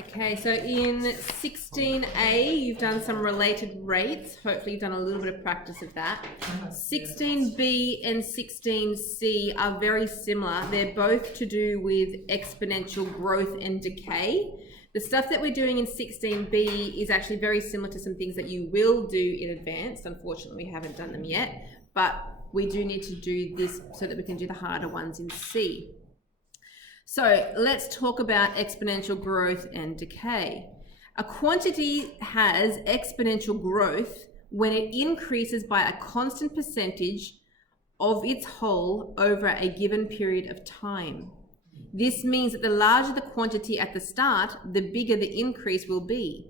Okay, so in 16A, you've done some related rates. Hopefully you've done a little bit of practice of that. 16B and 16C are very similar. They're both to do with exponential growth and decay. The stuff that we're doing in 16B is actually very similar to some things that you will do in advanced. Unfortunately, we haven't done them yet, but we do need to do this so that we can do the harder ones in C. So let's talk about exponential growth and decay. A quantity has exponential growth when it increases by a constant percentage of its whole over a given period of time. This means that the larger the quantity at the start, the bigger the increase will be.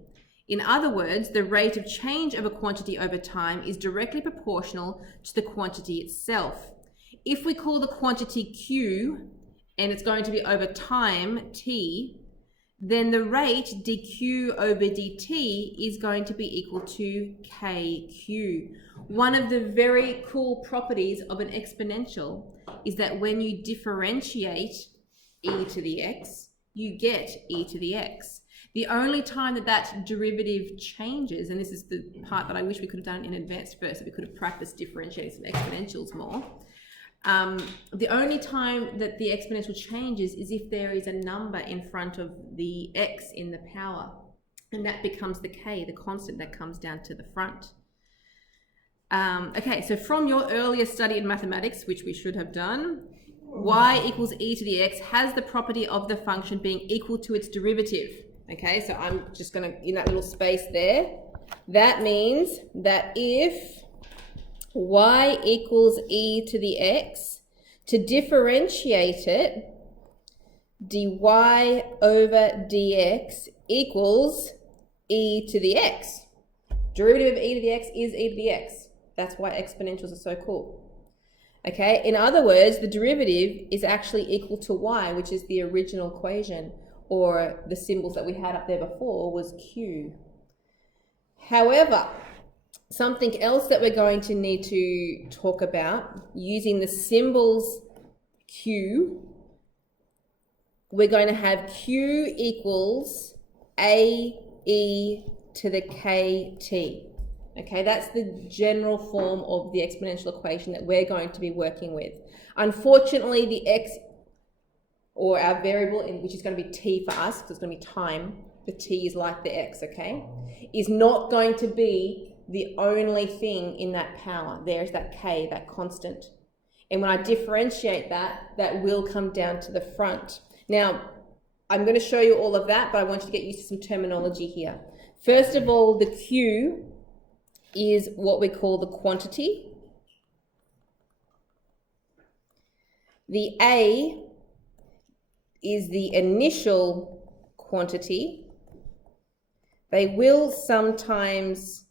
In other words, the rate of change of a quantity over time is directly proportional to the quantity itself. If we call the quantity Q, and it's going to be over time, T, then the rate dQ over dt is going to be equal to KQ. One of the very cool properties of an exponential is that when you differentiate e to the x, you get e to the x. The only time that that derivative changes, and this is the part that I wish we could have done in advanced first, that we could have practiced differentiating some exponentials more. The only time that the exponential changes is if there is a number in front of the x in the power, and that becomes the k, the constant that comes down to the front. Okay, so from your earlier study in mathematics, which we should have done, y equals e to the x has the property of the function being equal to its derivative. Okay, so I'm just going to, in that little space there, that means that if y equals e to the x, to differentiate it, dy over dx equals e to the x. Derivative of e to the x is e to the x. That's why exponentials are so cool. Okay, in other words, the derivative is actually equal to y, which is the original equation, or the symbols that we had up there before was q. However, something else that we're going to need to talk about using the symbols Q, we're going to have Q equals AE to the KT. Okay, that's the general form of the exponential equation that we're going to be working with. Unfortunately, the x, or our variable, which is going to be t for us, because it's going to be time, the t is like the x, okay, is not going to be the only thing in that power. There's that k, that constant. And when I differentiate that, that will come down to the front. Now, I'm going to show you all of that, but I want you to get used to some terminology here. First of all, the Q is what we call the quantity. The A is the initial quantity. They will sometimes,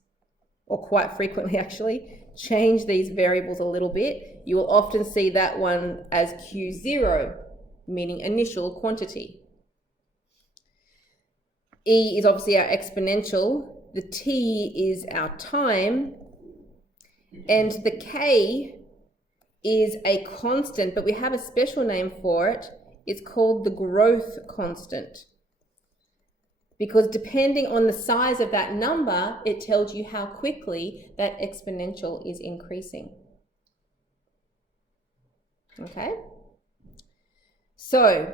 or quite frequently actually, change these variables a little bit. You will often see that one as Q0, meaning initial quantity. E is obviously our exponential. The T is our time. And the K is a constant, but we have a special name for it. It's called the growth constant. Because depending on the size of that number, it tells you how quickly that exponential is increasing. Okay? So,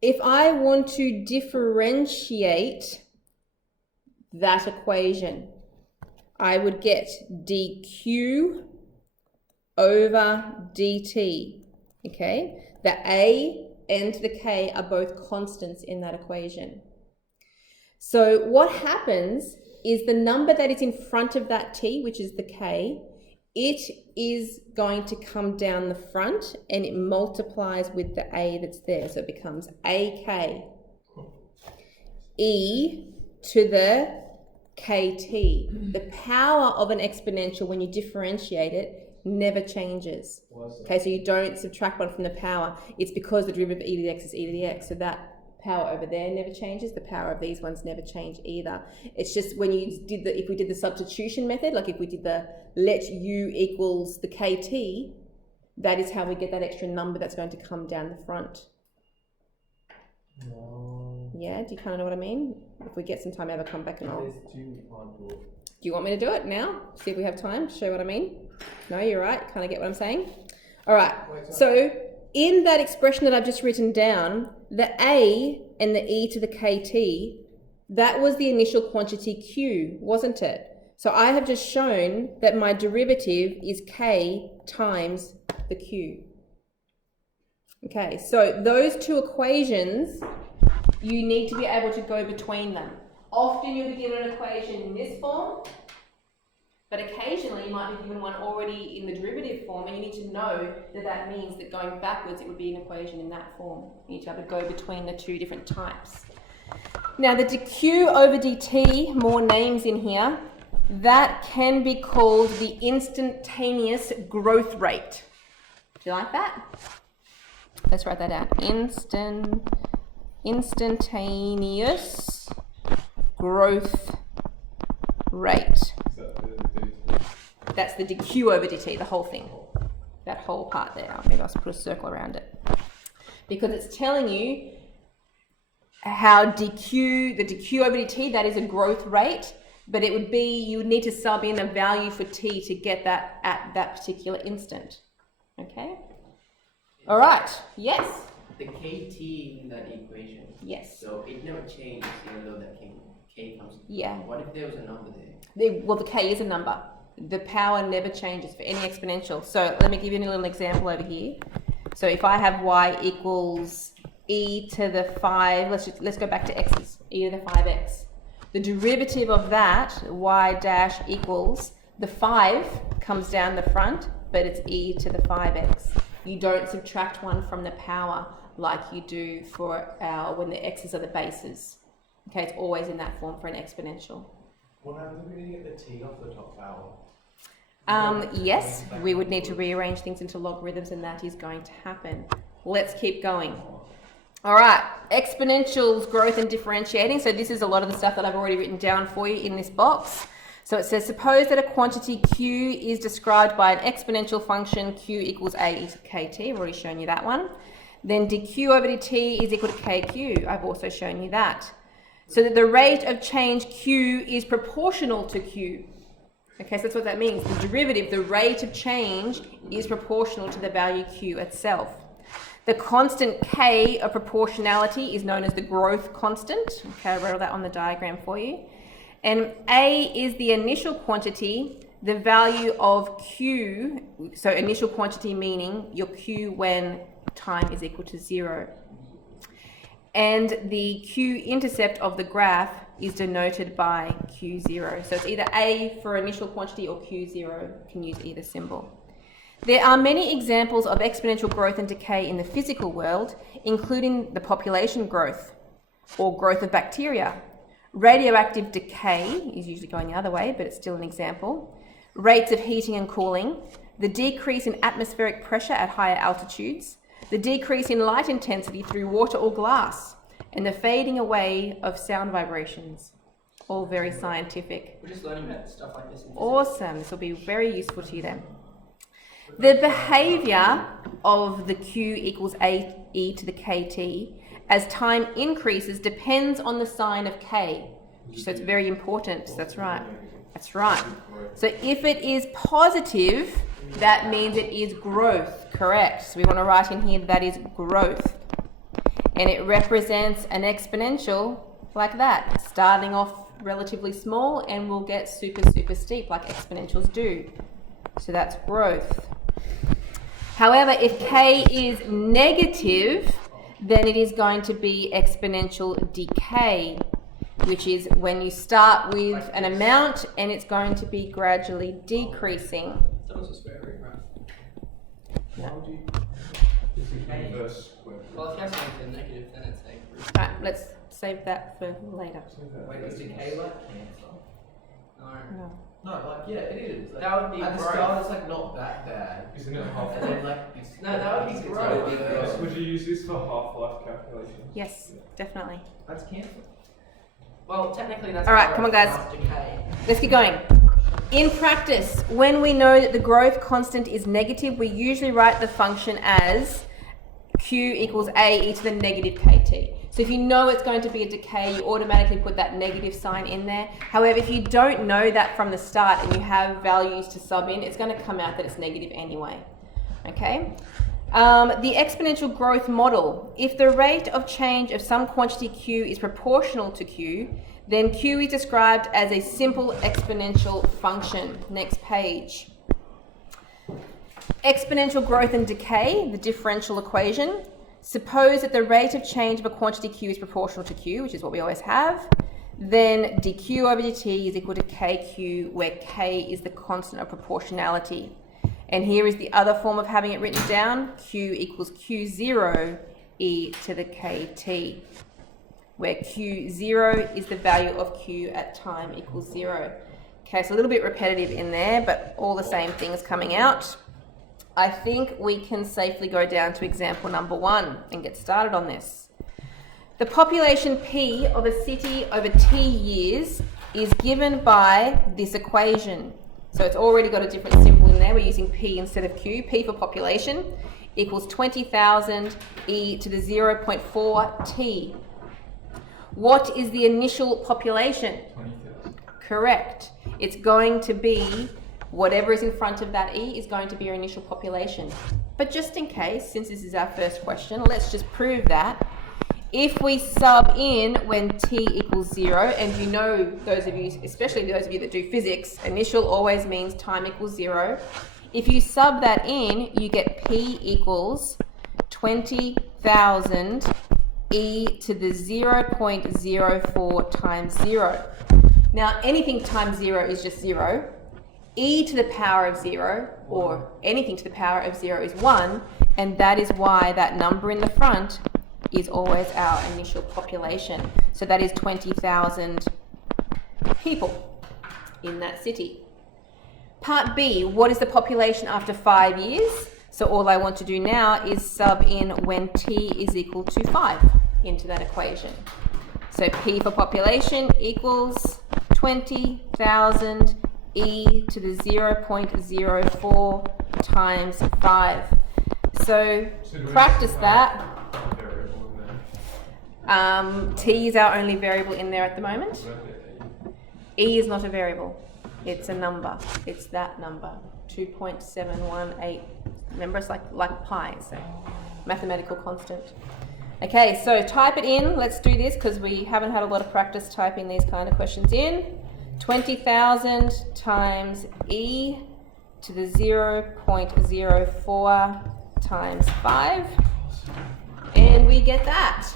if I want to differentiate that equation, I would get dq over dt. Okay? The a and the k are both constants in that equation. So what happens is the number that is in front of that t, which is the k, it is going to come down the front and it multiplies with the a that's there. So it becomes ak e to the kt. The power of an exponential when you differentiate it never changes. Okay, so you don't subtract one from the power. It's because the derivative of e to the x is e to the x. So that power over there never changes. The power of these ones never change either. It's just when you did if we did the substitution method, like if we did the let u equals the kt, that is how we get that extra number that's going to come down the front. No. Yeah, do you kind of know what I mean? If we get some time, ever come back and I'll... There's two on board. Do you want me to do it now? See if we have time to show you what I mean? No, you're right. Kind of get what I'm saying? All right. So in that expression that I've just written down, the A and the E to the KT, that was the initial quantity Q, wasn't it? So I have just shown that my derivative is K times the Q. Okay, so those two equations, you need to be able to go between them. Often you'll be given an equation in this form, but occasionally you might be given one already in the derivative form, and you need to know that that means that going backwards it would be an equation in that form. You need to be able to go between the two different types. Now the dq over dt, more names in here, that can be called the instantaneous growth rate. Do you like that? Let's write that down. Instantaneous growth rate. That's the dq over dt, the whole thing. That whole part there. Maybe I'll put a circle around it. Because it's telling you how the dq over dt, that is a growth rate, but it would be, you would need to sub in a value for t to get that at that particular instant. Okay? All right. Yes? The kt in that equation. Yes. So it never changes even though that k comes. Yeah. What if there was a number there? Well, the k is a number. The power never changes for any exponential. So let me give you a little example over here. So if I have y equals e to the 5, let's go back to x's, e to the 5x. The derivative of that, y dash equals, the 5 comes down the front, but it's e to the 5x. You don't subtract one from the power like you do for when the x's are the bases. Okay, it's always in that form for an exponential. What happens if we get the t off the top vowel? Yes, we would need to rearrange things into logarithms, and that is going to happen. Let's keep going. All right, exponentials, growth and differentiating. So this is a lot of the stuff that I've already written down for you in this box. So it says, suppose that a quantity q is described by an exponential function q equals a e to kt. I've already shown you that one. Then dq over dt is equal to kq. I've also shown you that. So that the rate of change q is proportional to q. Okay, so that's what that means. The derivative, the rate of change, is proportional to the value q itself. The constant k of proportionality is known as the growth constant. Okay, I wrote that on the diagram for you. And a is the initial quantity, the value of q, so initial quantity meaning your q when time is equal to 0. And the q-intercept of the graph is denoted by q0. So it's either a for initial quantity or q0. You can use either symbol. There are many examples of exponential growth and decay in the physical world, including the population growth or growth of bacteria. Radioactive decay is usually going the other way, but it's still an example. Rates of heating and cooling, the decrease in atmospheric pressure at higher altitudes, the decrease in light intensity through water or glass, and the fading away of sound vibrations. All very scientific. We're just learning about stuff like this. Awesome. This will be very useful to you then. The behavior of the q equals a e to the kt as time increases depends on the sign of k. So it's very important. That's right. That's right. So if it is positive, that means it is growth. Correct. So we want to write in here that is growth. And it represents an exponential like that, starting off relatively small and will get super, super steep like exponentials do. So that's growth. However, if k is negative, then it is going to be exponential decay, which is when you start with an amount and it's going to be gradually decreasing. That was a square root, right? Why would you inverse square root? Well, if you have something negative, then it's a root. Right, let's save that for later. Wait, is decay like cancer? No. No, like, yeah, it is. Like, That would be at the growth. start, it's like not that bad. Isn't it half? And then, like, it's, No, that would be it's growth. like big growth. Would you use this for half-life calculations? Yes, definitely. That's cancer. Well, technically that's All right, growth, come on, guys. not decay. Let's keep going. In practice, when we know that the growth constant is negative, we usually write the function as q equals a e to the negative kt. So if you know it's going to be a decay, you automatically put that negative sign in there. However, if you don't know that from the start and you have values to sub in, it's going to come out that it's negative anyway. Okay? The exponential growth model. If the rate of change of some quantity Q is proportional to Q, then Q is described as a simple exponential function. Next page. Exponential growth and decay, the differential equation. Suppose that the rate of change of a quantity Q is proportional to Q, which is what we always have. Then dQ over dt is equal to KQ, where K is the constant of proportionality. And here is the other form of having it written down. Q equals Q0 e to the KT, where Q0 is the value of Q at time equals 0. Okay, so a little bit repetitive in there, but all the same things coming out. I think we can safely go down to example number 1 and get started on this. The population P of a city over T years is given by this equation. So it's already got a different symbol in there. We're using P instead of Q. P for population equals 20,000 e to the 0.4 T. What is the initial population? 20,000. Correct. It's going to be whatever is in front of that E is going to be your initial population. But just in case, since this is our first question, let's just prove that. If we sub in when T equals 0, and you know, those of you, especially those of you that do physics, initial always means time equals 0. If you sub that in, you get P equals 20,000 e to the 0.04 times 0. Now, anything times 0 is just 0. E to the power of 0, or anything to the power of 0 is 1, and that is why that number in the front is always our initial population. So that is 20,000 people in that city. Part B, what is the population after 5 years? So all I want to do now is sub in when T is equal to 5 into that equation. So P for population equals 20,000 e to the 0.04 times 5. So practice that. T is our only variable in there at the moment. E is not a variable. It's a number. It's that number. 2.718. Remember, it's like pi, so mathematical constant. Okay, so type it in. Let's do this because we haven't had a lot of practice typing these kind of questions in. 20,000 times e to the 0.04 times 5. And we get that.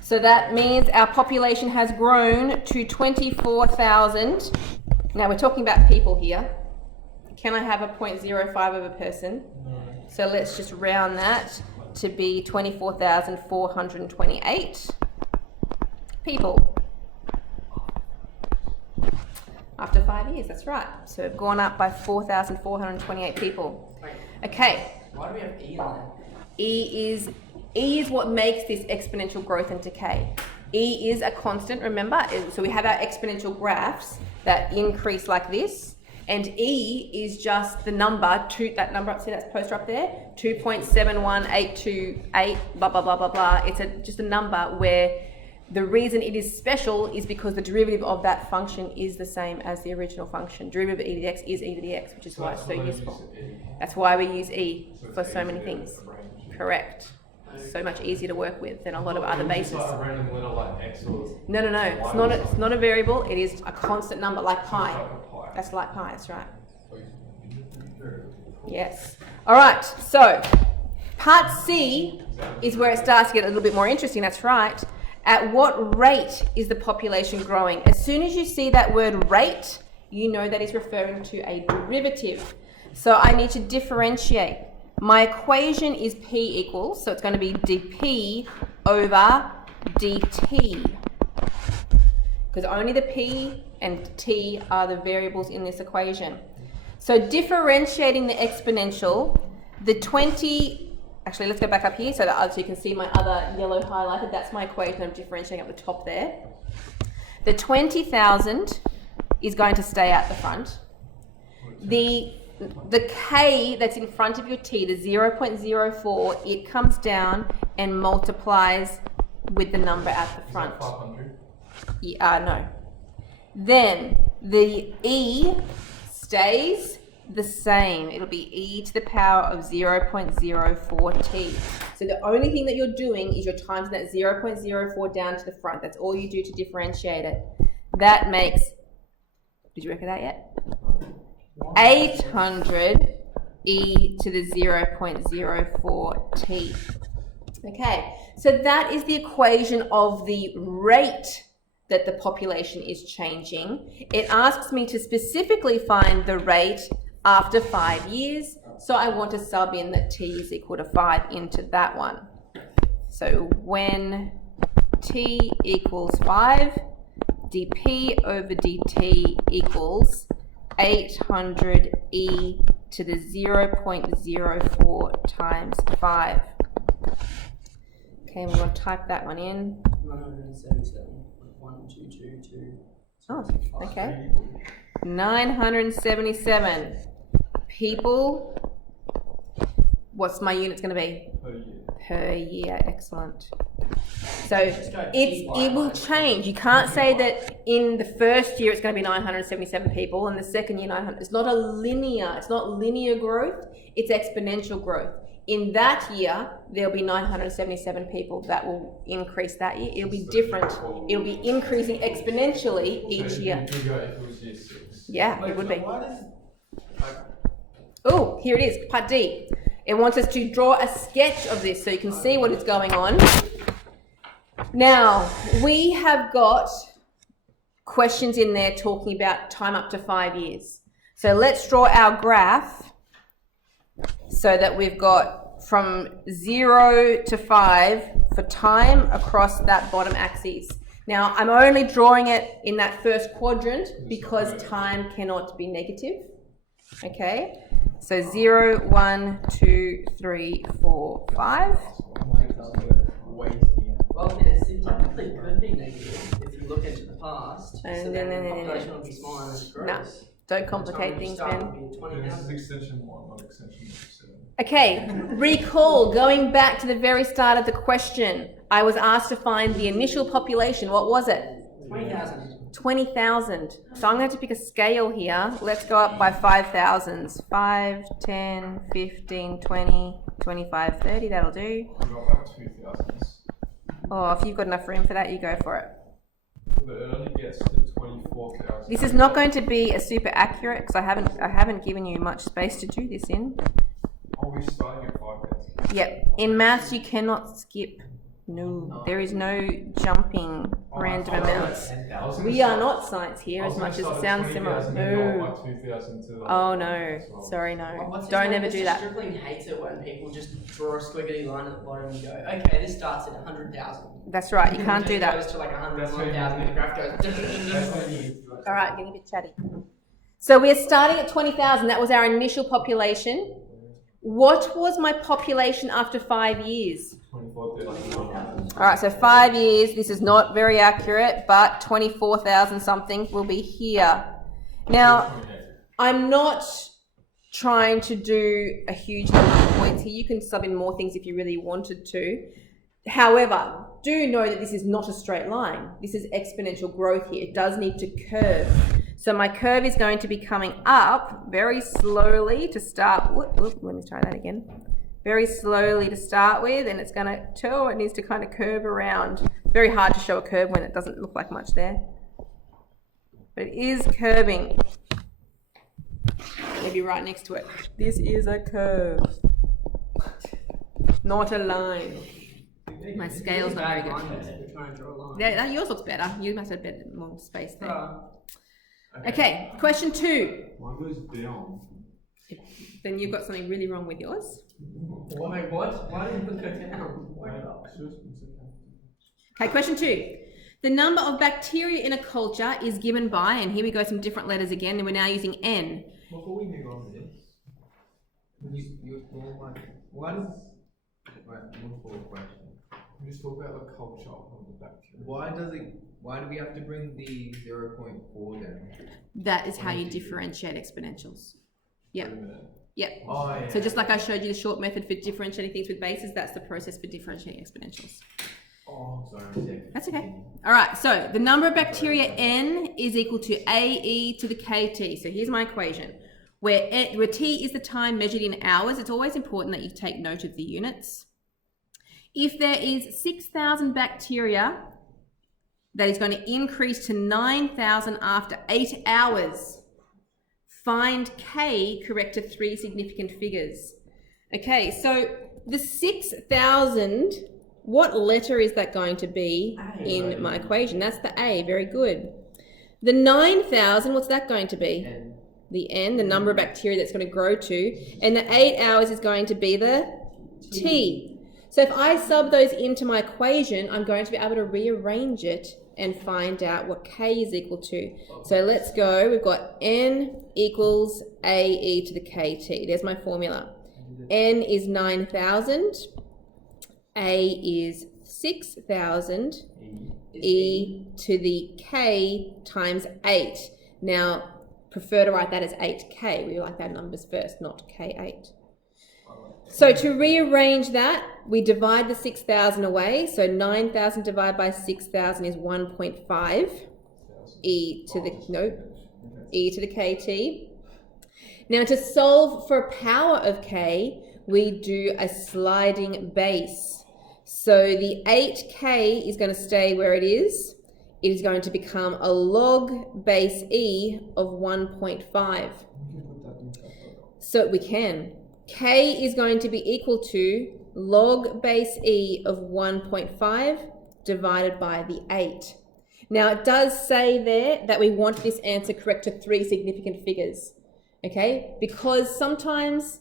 So that means our population has grown to 24,000. Now we're talking about people here. Can I have a 0.05 of a person? So let's just round that to be 24,428 people. After 5 years, that's right. So we've gone up by 4,428 people. Okay. Why do we have E on it? E is what makes this exponential growth and decay. E is a constant, remember? So we have our exponential graphs that increase like this, and E is just the number, that number, see that poster up there? 2.71828, blah, blah, blah, blah, blah. It's just a number where the reason it is special is because the derivative of that function is the same as the original function. Derivative of e to the x is e to the x, which is why it's so useful. That's why we use E for so many things. Correct. So much easier to work with than a lot of other bases. It's like a random little like x or No. It's not a variable. It is a constant number like pi. That's like pi. That's right. Yes. All right. So part C is where it starts to get a little bit more interesting. That's right. At what rate is the population growing? As soon as you see that word rate, you know that is referring to a derivative. So I need to differentiate. My equation is P equals, so it's going to be dP over dt. Because only the P and T are the variables in this equation. So differentiating the exponential, the 20, actually let's go back up here so that you can see my other yellow highlighted. That's my equation I'm differentiating at the top there. The 20,000 is going to stay at the front. The K that's in front of your T, the 0.04, it comes down and multiplies with the number at the Is front. that 500? No. Then the e stays the same. It'll be e to the power of 0.04t. So the only thing that you're doing is you're timesing that 0.04 down to the front. That's all you do to differentiate it. That makes, did you work it out yet? 800 e to the 0.04t. Okay, so that is the equation of the rate that the population is changing. It asks me to specifically find the rate after 5 years, so I want to sub in that t is equal to 5 into that one. So when t equals 5, dp over dt equals 800 e to the 0.04 times 5. Okay, we're going to type that one in. 177.1222. Oh, okay. 977 people. What's my unit's going to be? Per year. Per year. Excellent. So Just go it will change. You can't say that in the first year it's going to be 977 people and the second year 900. It's not it's not linear growth, it's exponential growth. In that year, there'll be 977 people that will increase that year. It'll be different. It'll be increasing exponentially each year. Bigger if it was year 6. Yeah, Wait, it would so be. why does, Oh, here it is, part D. It wants us to draw a sketch of this so you can see what is going on. Now, we have got questions in there talking about time up to 5 years. So let's draw our graph so that we've got from 0 to 5 for time across that bottom axis. Now, I'm only drawing it in that first quadrant because time cannot be negative. Okay, so 0, 1, 2, 3, 4, 5. Well, yes, it technically could be negative if you look into the past. So And then then- the population would be smaller than it grows. No, don't complicate things, Ben. This is extension 1, not extension 7. Okay, recall, going back to the very start of the question, I was asked to find the initial population. What was it? 20,000. 20,000. So I'm going to pick a scale here. Let's go up by 5,000s. 5, 10, 15, 20, 25, 30. That'll do. We've got about 2,000s. Oh, if you've got enough room for that, you go for it. But it only gets to 24,000. This is not going to be a super accurate because I haven't given you much space to do this in. Oh, we're starting at 5,000. Yep. In maths, you cannot skip. No, there is no jumping random amounts. We are not science here as much as it sounds similar. No. Oh no. Sorry, no. What's his Don't name? ever do Mr. that. Stripling hates it when people just draw a squiggly line at the bottom and go, okay, this starts at 100,000. That's right. You can't do It that. goes to like 101,000 and the graph goes. All right, getting a bit chatty. So we're starting at 20,000. That was our initial population. What was my population after 5 years? 24,000. All right, so 5 years. This is not very accurate, but 24,000 something will be here. Now, I'm not trying to do a huge number of points here. You can sub in more things if you really wanted to. However, do know that this is not a straight line. This is exponential growth here. It does need to curve. So my curve is going to be coming up very slowly to start. Let me try that again. Very slowly to start with, and it's going to it needs to kind of curve around. Very hard to show a curve when it doesn't look like much there. But it is curving. Maybe right next to it. This is a curve, not a line. My scale's not very good. We're trying to draw a line. Yeah, yours looks better. You must have better, more space there. Uh, Okay, question 2. Mine goes down. Then you've got something really wrong with yours. Wait, what? Why did you go down? Okay, question 2. The number of bacteria in a culture is given by, and here we go, some different letters again, and we're now using N. Before we move on to this, why does, right, move forward question. We just talk about the culture of the bacteria. Why do we have to bring the 0.4 down? That is how you differentiate exponentials. Yep. Wait a minute. Yep. Oh, yeah. So just like I showed you the short method for differentiating things with bases, that's the process for differentiating exponentials. Oh, sorry. That's okay. All right, so the number of bacteria N is equal to AE to the KT. So here's my equation. Where T is the time measured in hours, it's always important that you take note of the units. If there is 6,000 bacteria, that is going to increase to 9,000 after 8 hours. Find K correct to 3 significant figures. Okay, so the 6,000, what letter is that going to be in my equation? That's the A, very good. The 9,000, what's that going to be? N. The N, the number of bacteria that's going to grow to. And the 8 hours is going to be the T. So if I sub those into my equation, I'm going to be able to rearrange it and find out what K is equal to. So let's go. We've got N equals AE to the KT. There's my formula. N is 9,000. A is 6,000. E to the K times 8. Now, prefer to write that as 8K. We like our numbers first, not K8. So to rearrange that, we divide the 6,000 away. So 9,000 divided by 6,000 is 1.5 e to the KT. Now to solve for power of K, we do a sliding base. So the 8K is going to stay where it is. It is going to become a log base E of 1.5. So we can. K is going to be equal to log base E of 1.5 divided by the 8. Now it does say there that we want this answer correct to 3 significant figures, okay? Because sometimes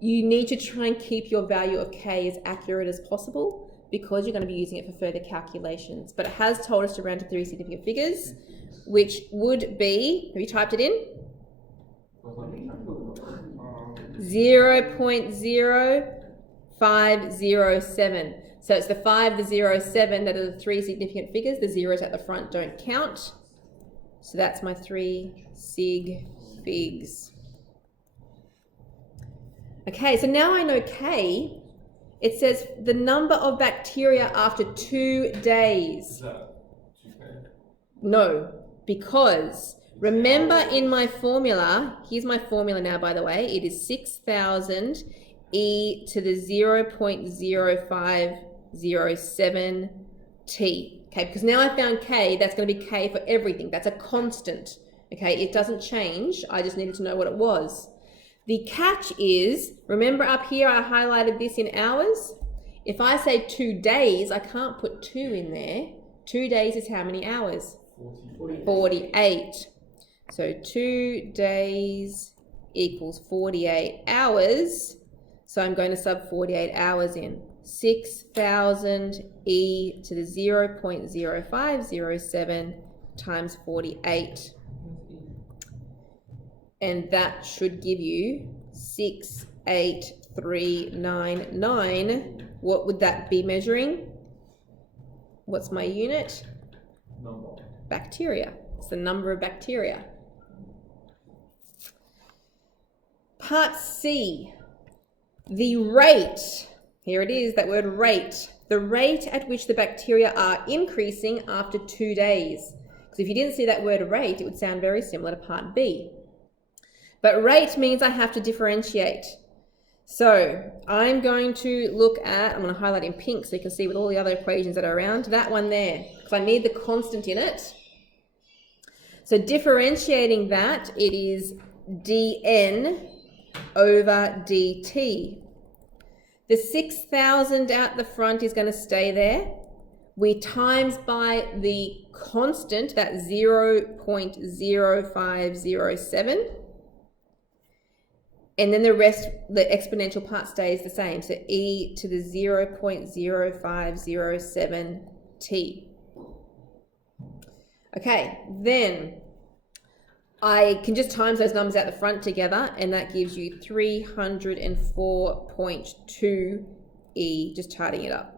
you need to try and keep your value of K as accurate as possible because you're going to be using it for further calculations. But it has told us to round to 3 significant figures, which would be, have you typed it in? 0.0507. So it's the 5, the 0, 7 that are the 3 significant figures. The zeros at the front don't count. So that's my 3 sig figs. Okay, so now I know K. It says the number of bacteria after 2 days. Is that 2K? No, because remember in my formula, here's my formula now, by the way, it is 6,000 e to the 0.0507 t. Okay, because now I found K, that's going to be K for everything. That's a constant. Okay, it doesn't change. I just needed to know what it was. The catch is, remember up here I highlighted this in hours? If I say 2 days, I can't put 2 in there. 2 days is how many hours? 48. So 2 days equals 48 hours. So I'm going to sub 48 hours in. 6,000 e to the 0.0507 times 48. And that should give you 68399. What would that be measuring? What's my unit? Number. Bacteria. It's the number of bacteria. Part C. The rate. Here it is, that word rate. The rate at which the bacteria are increasing after 2 days. Because if you didn't see that word rate, it would sound very similar to part B. But rate means I have to differentiate. So I'm going to look at, I'm going to highlight in pink so you can see with all the other equations that are around, that one there, because I need the constant in it. So differentiating that, it is dn over dt. The 6,000 out the front is going to stay there. We times by the constant, that 0.0507. And then the rest, the exponential part stays the same. So e to the 0.0507 t. Okay, then I can just times those numbers out the front together, and that gives you 304.2 e, just tidying it up.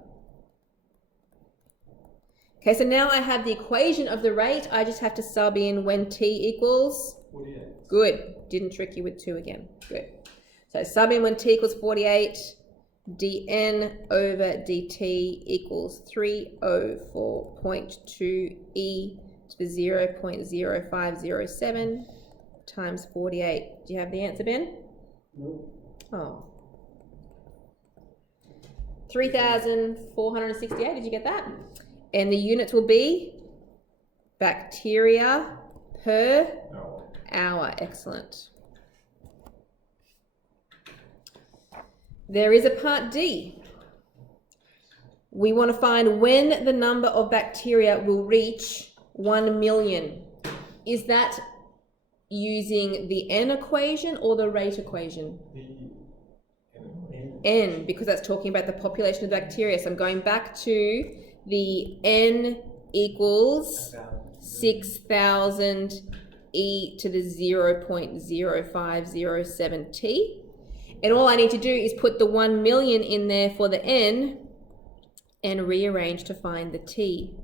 Okay, so now I have the equation of the rate. I just have to sub in when t equals 48. Good. Didn't trick you with 2 again. Good. So sub in when t equals 48. dn over dt equals 304.2 e to the 0.0507 times 48. Do you have the answer, Ben? Nope. Oh. 3,468, did you get that? And the units will be bacteria per No. hour. Excellent. There is a part D. We want to find when the number of bacteria will reach 1 million. Is that using the n equation or the rate equation? N, because that's talking about the population of bacteria. So I'm going back to the n equals 6,000 e to the 0.0507 t. And all I need to do is put the 1 million in there for the n and rearrange to find the t.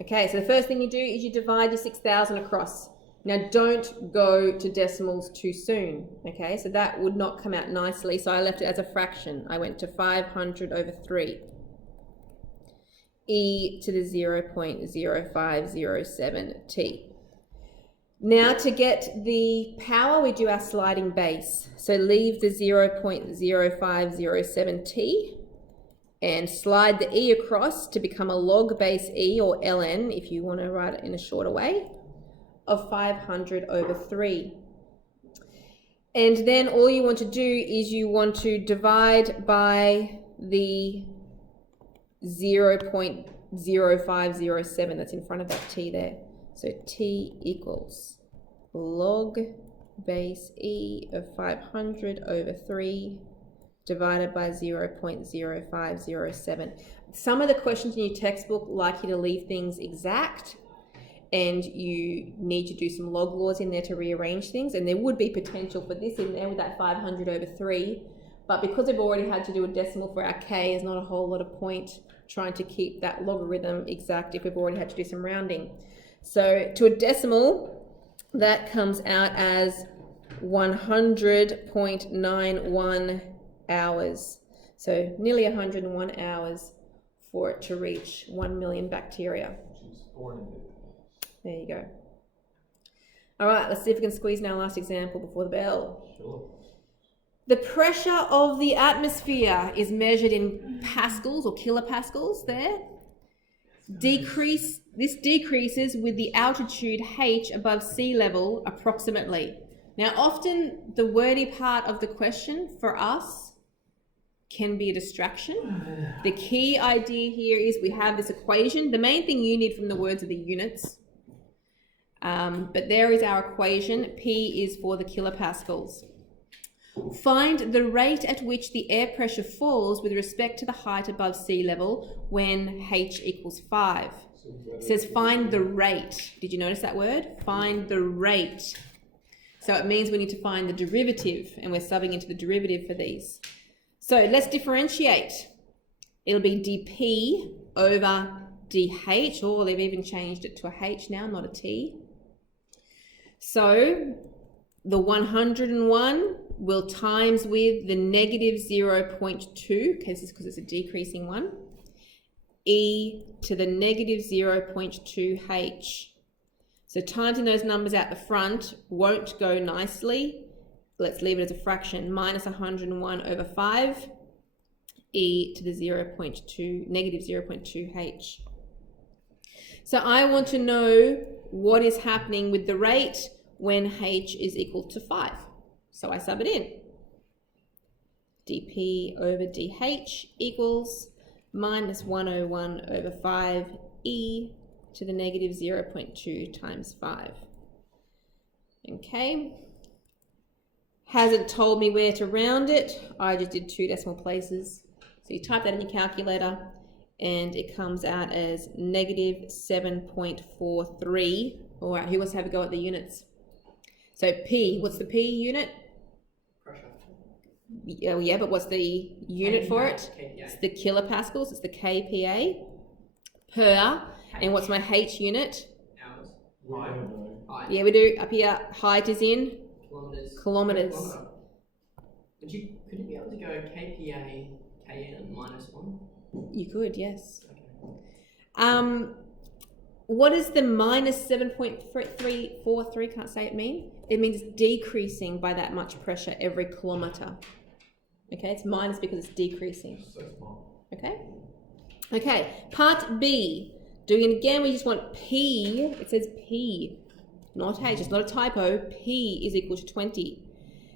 Okay, so the first thing you do is you divide your 6,000 across. Now don't go to decimals too soon, okay? So that would not come out nicely, so I left it as a fraction. I went to 500 over 3. E to the 0.0507 t. Now to get the power, we do our sliding base. So leave the 0.0507 t and slide the e across to become a log base e, or ln if you want to write it in a shorter way, of 500 over 3. And then all you want to do is you want to divide by the 0.0507 that's in front of that t there. So t equals log base e of 500 over 3 divided by 0.0507. Some of the questions in your textbook like you to leave things exact, and you need to do some log laws in there to rearrange things, and there would be potential for this in there with that 500 over 3, but because we've already had to do a decimal for our k, there's not a whole lot of point trying to keep that logarithm exact if we've already had to do some rounding. So to a decimal, that comes out as 100.91 hours. So nearly 101 hours for it to reach 1 million bacteria. There you go. All right, let's see if we can squeeze in our last example before the bell. Sure. The pressure of the atmosphere is measured in pascals or kilopascals there. This decreases with the altitude h above sea level approximately. Now, often the wordy part of the question for us can be a distraction. The key idea here is we have this equation. The main thing you need from the words are the units. But there is our equation. P is for the kilopascals. Find the rate at which the air pressure falls with respect to the height above sea level when h equals 5. It says find the rate. Did you notice that word? Find the rate. So it means we need to find the derivative, and we're subbing into the derivative for these. So let's differentiate. It'll be dp over dh, or they've even changed it to a h now, not a t. So the 101 will times with the negative 0.2, because it's a decreasing one, e to the negative 0.2h. So timesing those numbers out the front won't go nicely. Let's leave it as a fraction. Minus 101 over 5, e to the negative 0.2h. So I want to know what is happening with the rate when h is equal to 5. So I sub it in. dp over dh equals minus 101 over 5 e to the negative 0.2 times 5. Okay. Hasn't told me where to round it. I just did 2 decimal places. So you type that in your calculator and it comes out as negative 7.43. All right, who wants to have a go at the units? So P, what's the P unit? Pressure. Yeah, but what's the unit for it? KPA. It's the kilopascals, it's the kPa per, and what's my H unit? Hours. I don't know. height. Yeah, we do. Up here, height is in Kilometers. kilometers. Kilometer. Could you be able to go kPa, kn minus 1? You could, yes. Okay. What does the minus 7.343, can't say it mean? It means decreasing by that much pressure every kilometre. Okay, it's minus because it's decreasing. So smart. Okay? Okay, part B. Doing it again, we just want P, it says P, not H, it's not a typo. P is equal to 20.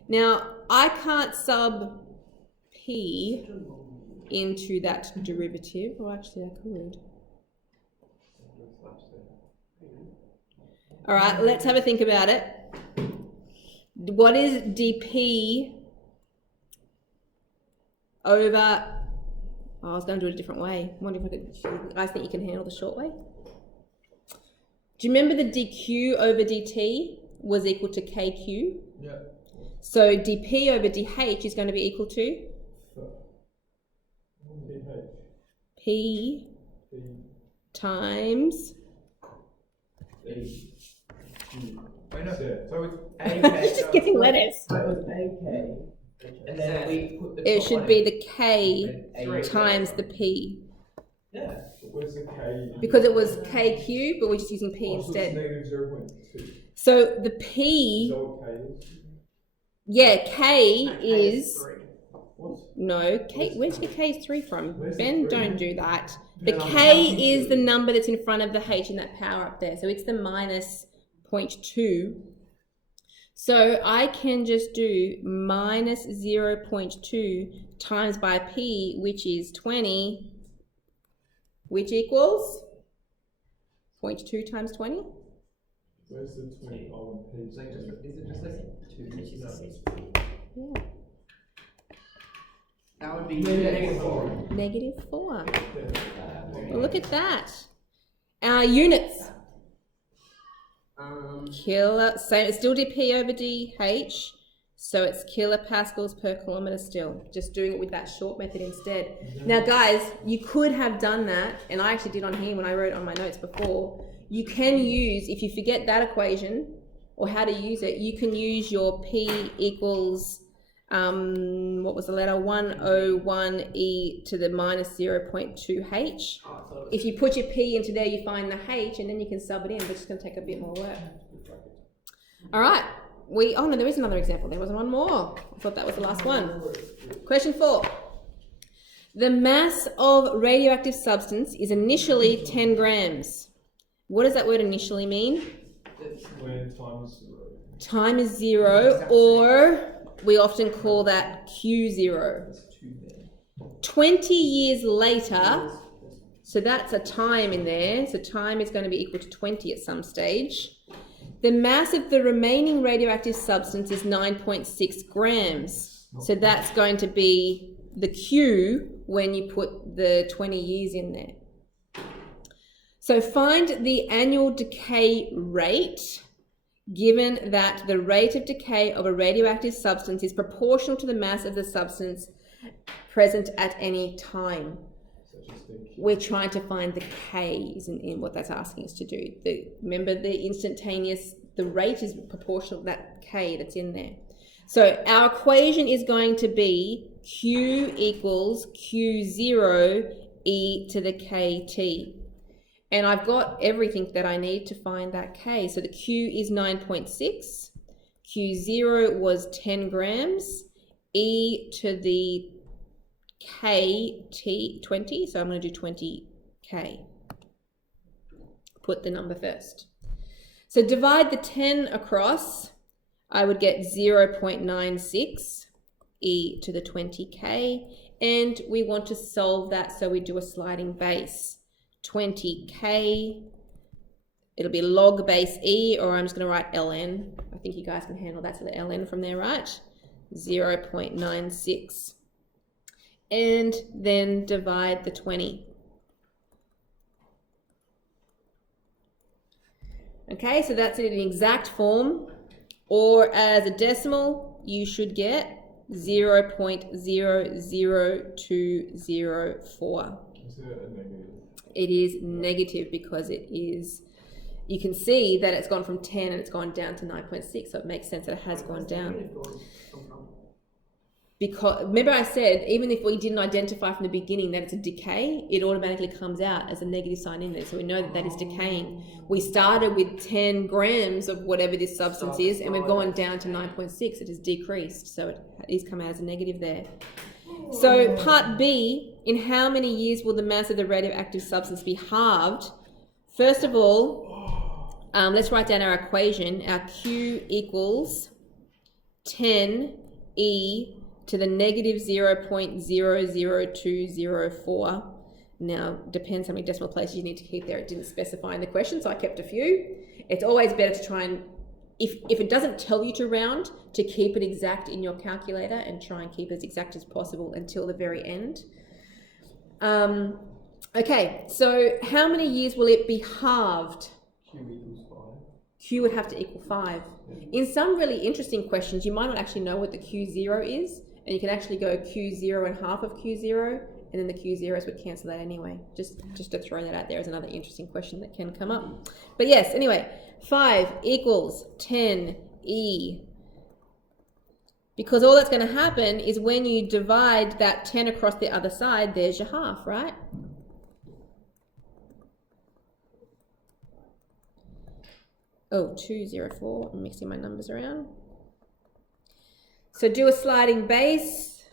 Now, I can't sub P into that derivative, or actually I could. All right, let's have a think about it. What is dP over... Oh, I was going to do it a different way. I wonder if you guys think you can handle the short way? Do you remember the dq over dt was equal to kq? Yeah. So dp over dh is going to be equal to p times... Wait, no. So it's It's just getting letters. So it was AK, and then we put the It top should one be in. the k Three. times the p. Yeah. Where's the K? Because it was kq, but we're just using p Oh, so it's instead. negative 0.2. So the Is p, that what K is? yeah, k No, K is... 3. No, K, where's the K is 3 from? Where's the Ben, 3? don't do that. The No, I'm K counting is to. the number that's in front of the H in that power up there. So it's the minus 0.2. So I can just do minus 0.2 times by P, which is 20, which equals 0.2 times 20? Where's the 20? Oh, and P. It's like just, is it just like 2? No. Yeah. That would be Negative 4. Negative 4. Yeah. Well, look at that. Our units. Same, it's still dP over dH, so it's kilopascals per kilometre still. Just doing it with that short method instead. Now, guys, you could have done that, and I actually did on here when I wrote on my notes before. You can use, if you forget that equation or how to use it, you can use your P equals, what was the letter? 101e to the minus 0.2h. If you put your P into there, you find the H, and then you can sub it in, but it's going to take a bit more work. All right. Oh no, there is another example. There was one more. I thought that was the last one. Question 4. The mass of radioactive substance is initially 10 grams. What does that word initially mean? When time is 0. Time is 0, or we often call that Q0. 20 years later, so that's a time in there, so time is going to be equal to 20 at some stage. The mass of the remaining radioactive substance is 9.6 grams. So that's going to be the Q when you put the 20 years in there. So find the annual decay rate given that the rate of decay of a radioactive substance is proportional to the mass of the substance present at any time. We're trying to find the K, isn't in what that's asking us to do. Remember the instantaneous, the rate is proportional to that K that's in there. So our equation is going to be Q equals Q0 e to the KT. And I've got everything that I need to find that K. So the Q is 9.6, Q0 was 10 grams, e to the KT 20, so I'm going to do 20K. Put the number first. So divide the 10 across, I would get 0.96 e to the 20K, and we want to solve that, so we do a sliding base. 20K, it'll be log base E, or I'm just going to write ln. I think you guys can handle that, so the ln from there, right? 0.96. And then divide the 20. Okay, so that's it in exact form, or as a decimal, you should get 0.00204. Is it a negative? It is negative because it is you can see that it's gone from 10 and it's gone down to 9.6. So it makes sense that it has gone down. Negative going from. Because remember I said, even if we didn't identify from the beginning that it's a decay, it automatically comes out as a negative sign in there. So we know that that is decaying. We started with 10 grams of whatever this substance is, and we've gone down to 9.6. It has decreased. So it is coming out as a negative there. So part B, in how many years will the mass of the radioactive substance be halved? First of all, let's write down our equation. Our Q equals 10E to the negative 0.00204. Now, depends how many decimal places you need to keep there. It didn't specify in the question, so I kept a few. It's always better to try and, if it doesn't tell you to round, to keep it exact in your calculator and try and keep it as exact as possible until the very end. Okay, so how many years will it be halved? Q equals 5. Q would have to equal 5. In some really interesting questions, you might not actually know what the Q0 is, and you can actually go Q0 and half of Q0, and then the Q0s would cancel that anyway. Just to throw that out there as another interesting question that can come up. But yes, anyway, 5 equals 10E. Because all that's going to happen is when you divide that 10 across the other side, there's your half, right? Oh, 204, I'm mixing my numbers around. So do a sliding base.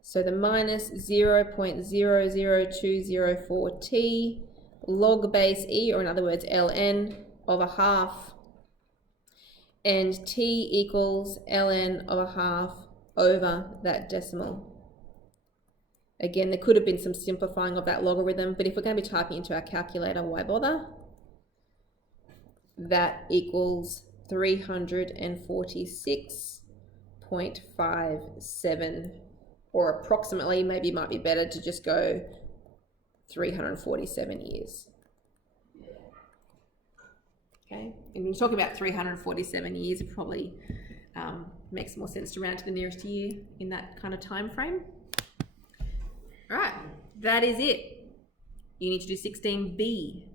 So the minus 0.00204t log base E, or in other words, ln of a half. And t equals ln of a half over that decimal. Again, there could have been some simplifying of that logarithm, but if we're going to be typing into our calculator, why bother? That equals 346.57, or approximately, maybe it might be better to just go 347 years. Okay, and when you're talking about 347 years, it probably makes more sense to round to the nearest year in that kind of time frame. All right, that is it. You need to do 16B.